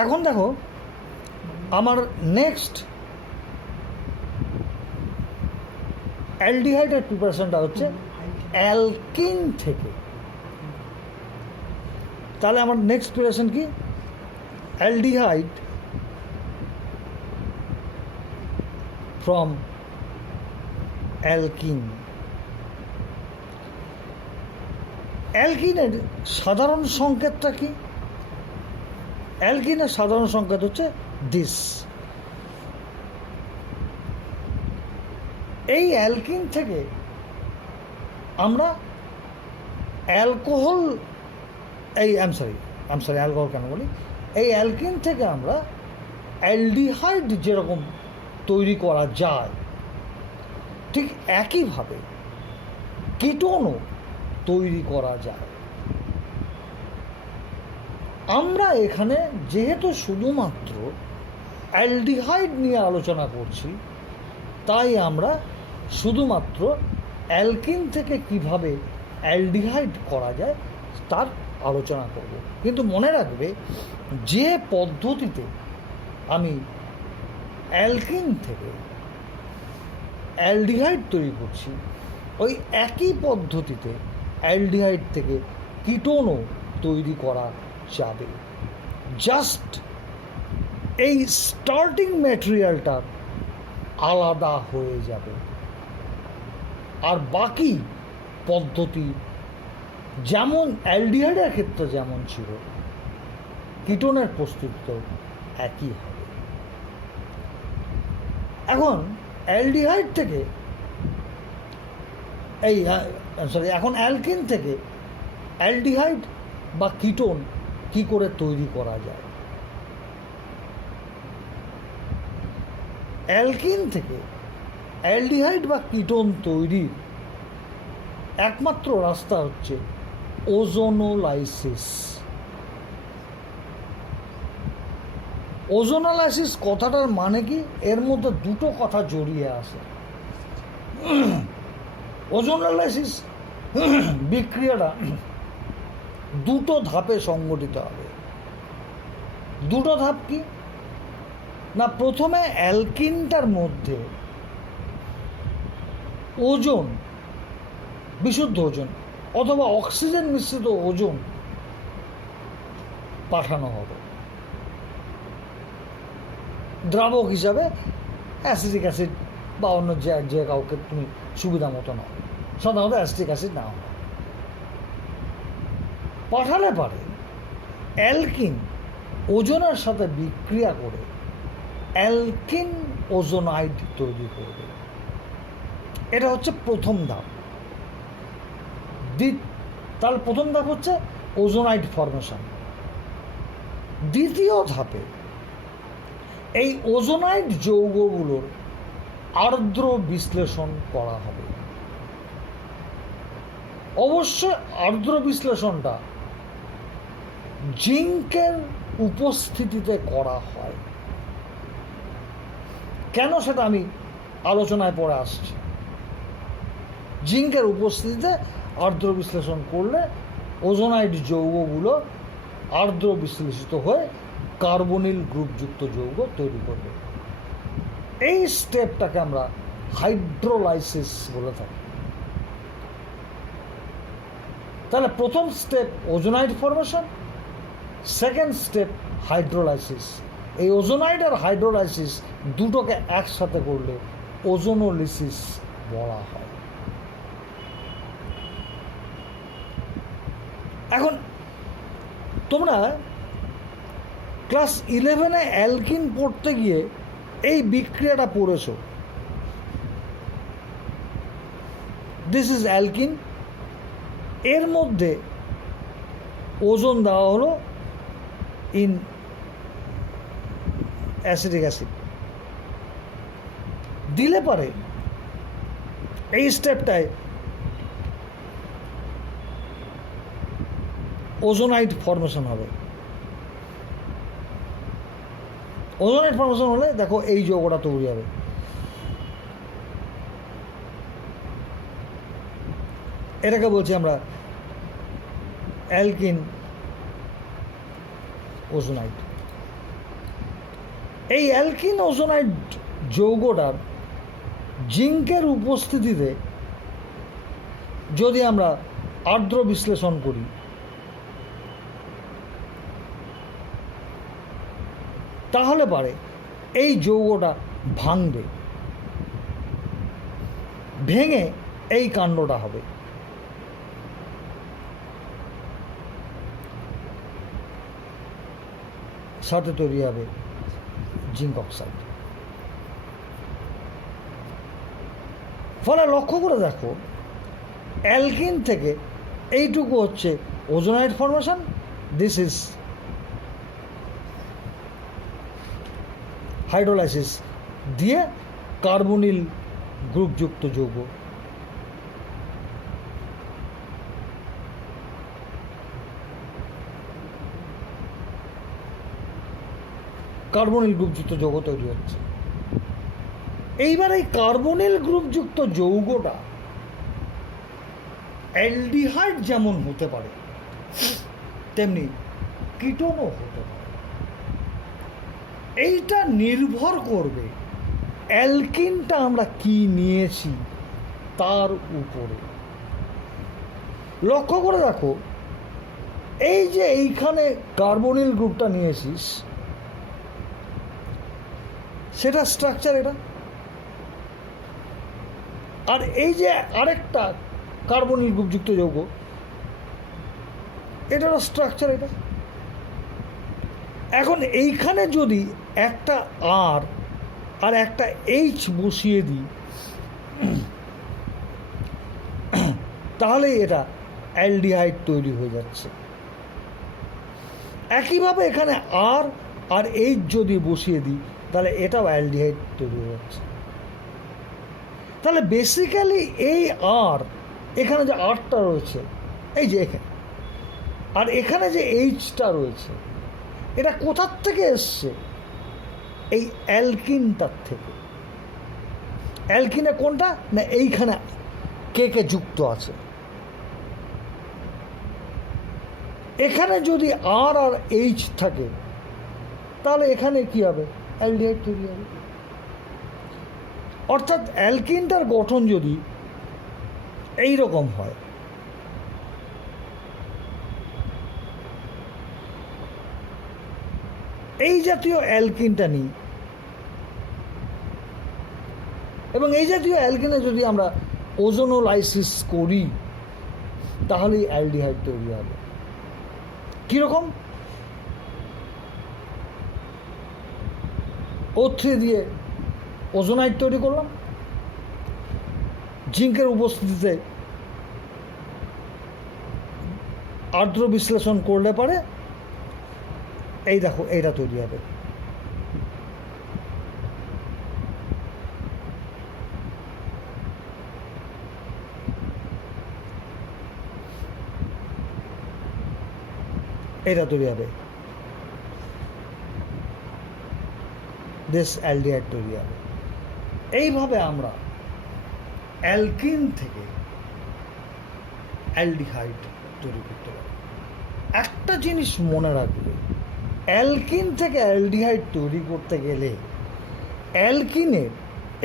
এখন দেখো আমার নেক্সট অ্যালডিহাইডের প্রিপারেশনটা হচ্ছে অ্যালকিন থেকে। তাহলে আমার নেক্সট প্রিপারেশন কি? Aldehyde from alkene. অ্যালকিনের সাধারণ সংকেতটা কি? অ্যালকিনের সাধারণ সংকেত হচ্ছে দিস। এই অ্যালকিন থেকে আমরা অ্যালকোহল অ্যালকোহল কেন বলি, এই অ্যালকিন থেকে আমরা অ্যালডিহাইড যেরকম তৈরি করা যায়, ঠিক একইভাবে কিটোনও তৈরি করা যায়। আমরা এখানে যেহেতু শুধুমাত্র অ্যালডিহাইড নিয়ে আলোচনা করছি, তাই আমরা শুধুমাত্র অ্যালকিন থেকে কিভাবে অ্যালডিহাইড করা যায় তার আলোচনা করব। কিন্তু মনে রাখবে, যে পদ্ধতিতে আমি অ্যালকিন থেকে অ্যালডিহাইড তৈরি করছি, ওই একই পদ্ধতিতে অ্যালডিহাইড থেকে কিটোনও তৈরি করা যাবে। জাস্ট এই স্টার্টিং ম্যাটেরিয়ালটা আলাদা হয়ে যাবে, আর বাকি পদ্ধতি যেমন অ্যালডিহাইডের ক্ষেত্রে যেমন ছিল, কিটোনের প্রস্তুতিও একই হবে। এখন অ্যালডিহাইড থেকে এখন অ্যালকিন থেকে অ্যালডিহাইড বা কিটোন কি করে তৈরি করা যায়? অ্যালকিন থেকে অ্যালডিহাইড বা কিটোন তৈরির একমাত্র রাস্তা হচ্ছে ওজোনোলাইসিস। ওজোনোলাইসিস কথাটার মানে কি? এর মধ্যে দুটো কথা জড়িয়ে আছে। ওজোনোলাইসিস বিক্রিয়াটা দুটো ধাপে সংগঠিত হবে। দুটো ধাপ কি না, প্রথমে অ্যালকিনটার মধ্যে ওজোন, বিশুদ্ধ ওজোন অথবা অক্সিজেন মিশ্রিত ওজোন পাঠানো হবে দ্রাবক হিসাবে। অ্যাসিটিক অ্যাসিড বা অন্য যে কাউকে তুমি সুবিধা মতো নাও, সাধারণত অ্যাসিটিক অ্যাসিড নাও। পাঠালে পারে অ্যালকিন ওজোনের সাথে বিক্রিয়া করে অ্যালকিন ওজোনাইড তৈরি করবে। এটা হচ্ছে প্রথম ধাপ। তাহলে প্রথম ধাপ হচ্ছে ওজোনাইড ফর্মেশন। দ্বিতীয় ধাপে এই ওজোনাইড যৌগগুলোর আর্দ্র বিশ্লেষণ করা হবে। অবশ্যই আর্দ্র বিশ্লেষণটা জিঙ্কের উপস্থিতিতে করা হয়। কেন সেটা আমি আলোচনায় পরে আসছি। জিঙ্কের উপস্থিতিতে আর্দ্র বিশ্লেষণ করলে ওজোনাইড যৌগগুলো আর্দ্র বিশ্লেষিত হয়ে কার্বনিল গ্রুপযুক্ত যৌগ তৈরি করবে। এই স্টেপটাকে আমরা হাইড্রোলাইসিস বলে থাকি। তাহলে প্রথম step ozonide formation, second step hydrolysis. এই ওজোনাইড আর হাইড্রোলাইসিস দুটোকে একসাথে করলে ওজোনোলিসিস বলা হয়। এখন তোমরা ক্লাস 11-এ অ্যালকিন পড়তে গিয়ে এই বিক্রিয়াটা পড়েছ। This is alkyne. এর মধ্যে ওজোন দেওয়া হলো ইন অ্যাসিটিক অ্যাসিড দিলে পারে এই স্টেপটায় ওজোনাইড ফর্মেশন হবে। ওজোনাইড ফর্মেশন হলে দেখো এই যৌগটা তৈরি হবে। এটাকে বলছি আমরা অ্যালকিন ওজোনাইড। এই অ্যালকিন ওজোনাইড যৌগটার জিঙ্কের উপস্থিতিতে যদি আমরা আর্দ্র বিশ্লেষণ করি তাহলে পারে এই যৌগটা ভাঙবে, ভেঙে এই কাণ্ডটা হবে। সাথে তৈরি হবে জিঙ্ক অক্সাইড। ফলে লক্ষ্য করে দেখো, অ্যালকিন থেকে এইটুকু হচ্ছে ওজোনাইড ফর্মেশন, দিস ইজ হাইড্রোলাইসিস দিয়ে কার্বনিল গ্রুপযুক্ত যৌগ। কার্বনিল গ্রুপযুক্ত যৌগ তৈরি হচ্ছে। এইবার এই কার্বনিল গ্রুপযুক্ত যৌগটা অ্যালডিহাইড যেমন হতে পারে তেমনি কিটোনও হতে পারে। এইটা নির্ভর করবে অ্যালকিনটা আমরা কি নিয়েছি তার উপরে। লক্ষ্য করে দেখো, এই যে এইখানে কার্বনিল গ্রুপটা নিয়েছিস, সেটা স্ট্রাকচার এটা, আর এই যে আরেকটা কার্বনিল গ্রুপযুক্ত যৌগ, এটারও স্ট্রাকচার এটা। এখন এইখানে যদি একটা আর একটা এইচ বসিয়ে দিই তাহলেই এটা অ্যালডিহাইড তৈরি হয়ে যাচ্ছে। একইভাবে এখানে আর এইচ যদি বসিয়ে দিই তাহলে এটাও অ্যালডিহাইড তৈরি হয়ে যাচ্ছে। তাহলে বেসিক্যালি এই এখানে যে আরটা রয়েছে, এই যে এখানে, আর এখানে যে এইচটা রয়েছে, এটা কোথার থেকে এসছে? এই অ্যালকিনটার থেকে। অ্যালকিনে কোনটা না এইখানে কে যুক্ত আছে। এখানে যদি আর এইচ থাকে তাহলে এখানে কি হবে? অ্যালডিহাইড তৈরি হবে। অর্থাৎ অ্যালকিনটার গঠন যদি এই রকম হয়, এই জাতীয় অ্যালকিনটা নিই, এবং এই জাতীয় অ্যালকিনে যদি আমরা ওজোনোলাইসিস করি তাহলেই অ্যালডিহাইড তৈরি হবে। কীরকম? O3 দিয়ে ওজোনাইড তৈরি করলাম, জিঙ্কের উপস্থিতিতে আর্দ্র বিশ্লেষণ করলে পারে এই দেখো এইটা তৈরি হবে। এটা তৈরি হবে, দেশ অ্যালডিহাইড তৈরি হবে। এইভাবে আমরা অ্যালকিন থেকে অ্যালডিহাইড তৈরি করতে পারি। একটা জিনিস মনে রাখবে, অ্যালকিন থেকে অ্যালডিহাইড তৈরি করতে গেলে অ্যালকিনের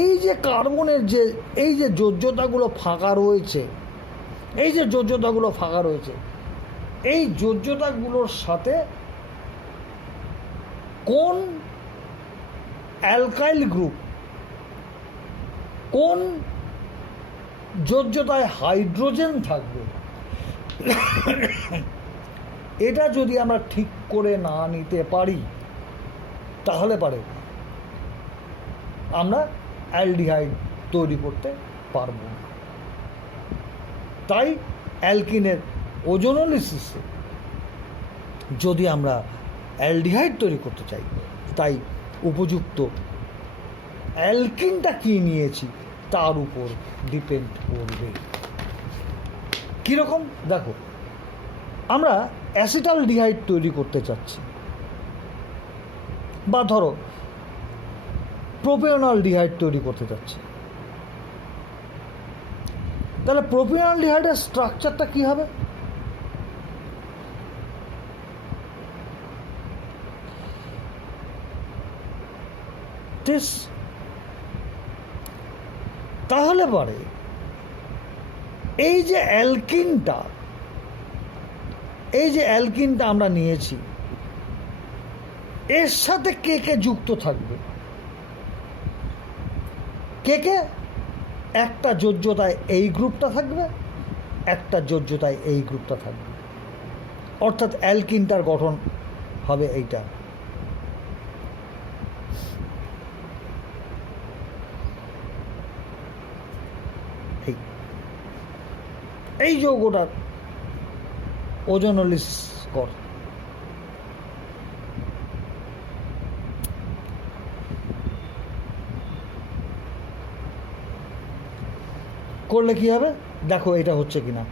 এই যে কার্বনের যে এই যে যোজ্যতাগুলো ফাঁকা রয়েছে, এই যোজ্যতাগুলোর সাথে কোন অ্যালকাইল গ্রুপ, কোন যোজ্যতায় হাইড্রোজেন থাকবে, এটা যদি আমরা ঠিক করে না নিতে পারি তাহলে পারে আমরা অ্যালডিহাইড তৈরি করতে পারব না। তাই অ্যালকিনের ওজোনোলাইসিসে যদি আমরা অ্যালডিহাইড তৈরি করতে চাই, তাই উপযুক্ত অ্যালকিনটা কী নিয়েছি তার উপর ডিপেন্ড করবে। কীরকম? দেখো, আমরা অ্যাসিটালডিহাইড তৈরি করতে চাচ্ছি, বা ধরো প্রোপিওনালডিহাইড তৈরি করতে চাচ্ছি, তাহলে প্রোপিওনালডিহাইডের স্ট্রাকচারটা কী হবে? ঠিক, তাহলে পরে এই যে অ্যালকিনটা আমরা নিয়েছি, এর সাথে কে কে যুক্ত থাকবে? কে কে? একটা যোজ্যতায় এই গ্রুপটা থাকবে, একটা যোজ্যতায় এই গ্রুপটা থাকবে, অর্থাৎ অ্যালকিনটার গঠন হবে এইটা। এই যৌগটার ওজোনোলিসিস কর। করলে কি হবে দেখো, এটা হচ্ছে কিনা।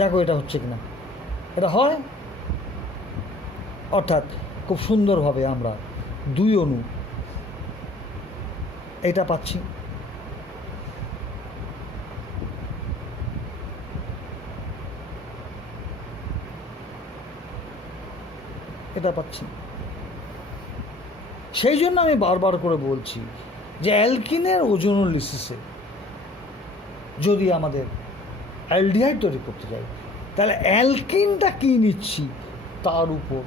দেখো এটা হচ্ছে কিনা, এটা হয়। অর্থাৎ খুব সুন্দরভাবে আমরা দুই অণু এটা পাচ্ছি। এটা পাচ্ছি। সেই জন্য আমি বারবার করে বলছি যে অ্যালকিনের ওজোনোলিসিসে যদি আমাদের অ্যালডিহাইড তৈরি করতে যাই, তাহলে অ্যালকিনটা কী নিচ্ছি তার উপর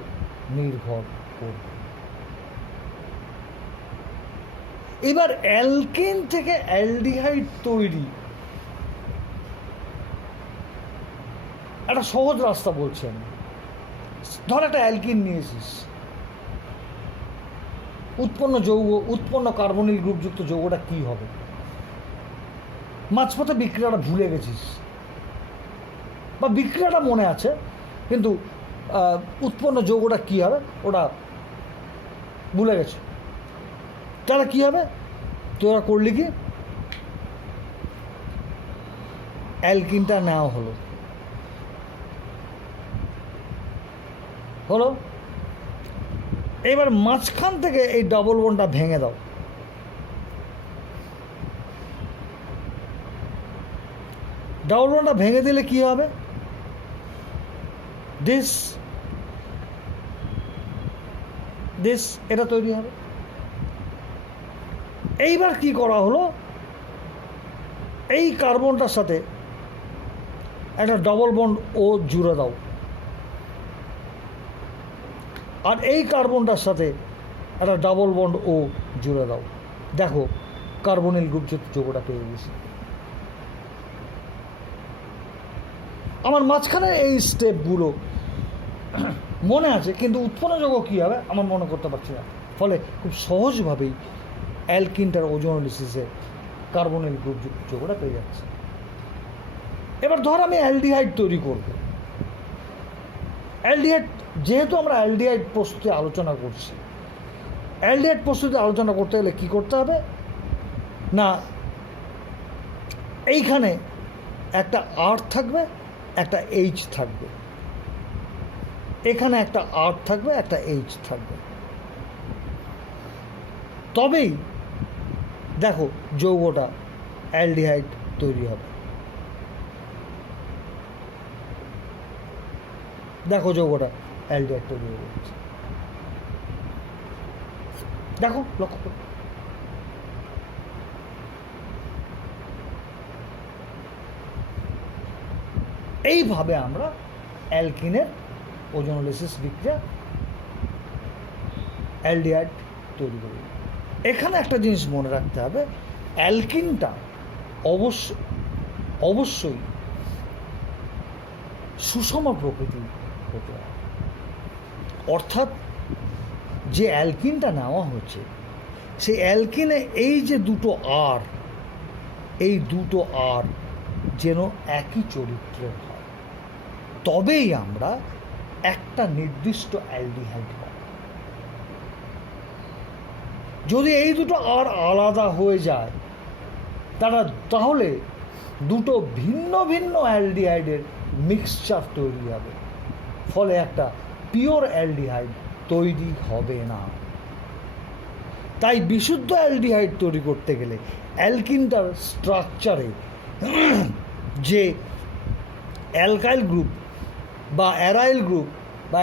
নির্ভর করবে। এবার অ্যালকিন থেকে অ্যালডিহাইড তৈরি একটা সহজ রাস্তা বলছি আমি। ধর একটা অ্যালকিন নিয়েছিস, উৎপন্ন কার্বনিল গ্রুপযুক্ত যৌগটা কি হবে? মাঝপথে বিক্রিয়াটা ভুলে গেছিস, বা বিক্রিয়াটা মনে আছে কিন্তু উৎপন্ন যৌগটা কি হবে ওটা ভুলে গেছে। তাহলে কি হবে? তুই ওরা করলি কি, অ্যালকিনটা নেওয়া হলো, এবার মাঝখান থেকে এই ডাবল বন্ডটা ভেঙে দাও। ডাবল বন্ডটা ভেঙে দিলে কি হবে? দিস এটা তৈরি হবে। এইবার কি করা হলো, এই কার্বনটার সাথে একটা ডবল বন্ড ও জুড়ে দাও, আর এই কার্বনটার সাথে একটা ডাবল বন্ড ও জুড়ে দাও। দেখো কার্বনিল গ্রুপযুক্ত যৌগটা পেয়ে গেছি। আমার মাঝখানে এই স্টেপগুলো মনে আছে, কিন্তু উৎপন্ন যৌগ কী হবে আমার মনে করতে পারছি না। ফলে খুব সহজভাবেই অ্যালকিনটার ওজোনোলিসিসে কার্বনিল গ্রুপযুক্ত যৌগটা পেয়ে যাচ্ছে। এবার ধর আমি অ্যালডিহাইড তৈরি করব। অ্যালডিহাইড, যেহেতু আমরা অ্যালডিহাইড প্রস্তুতি আলোচনা করছি, অ্যালডিহাইড প্রস্তুতি আলোচনা করতে গেলে কী করতে হবে না, এইখানে একটা আর থাকবে, একটা এইচ থাকবে, এখানে একটা আর থাকবে, একটা এইচ থাকবে, তবেই দেখো যৌগটা অ্যালডিহাইড তৈরি হবে। দেখো যৌগটা অ্যালডিহাইড তৈরি হয়ে যাচ্ছে। দেখো লক্ষ্য করো। এইভাবে আমরা অ্যালকিনের ওজোনোলিসিস বিক্রিয়া অ্যালডিহাইড তৈরি করি। এখানে একটা জিনিস মনে রাখতে হবে, অ্যালকিনটা অবশ্যই সুষম প্রকৃতির হতে হবে। অর্থাৎ যে অ্যালকিনটা নেওয়া হচ্ছে সেই অ্যালকিনে এই যে দুটো আর, এই দুটো আর যেন একই চরিত্রের হয়, তবেই আমরা একটা নির্দিষ্ট অ্যালডিহাইড পাই। যদি এই দুটো আর আলাদা হয়ে যায় তাহলে দুটো ভিন্ন ভিন্ন অ্যালডিহাইডের মিক্সচার তৈরি হবে, ফলে একটা পিওর অ্যালডিহাইড তৈরি হবে না। তাই বিশুদ্ধ অ্যালডিহাইড তৈরি করতে গেলে অ্যালকিনটার স্ট্রাকচারে যে অ্যালকাইল গ্রুপ বা অ্যারাইল গ্রুপ বা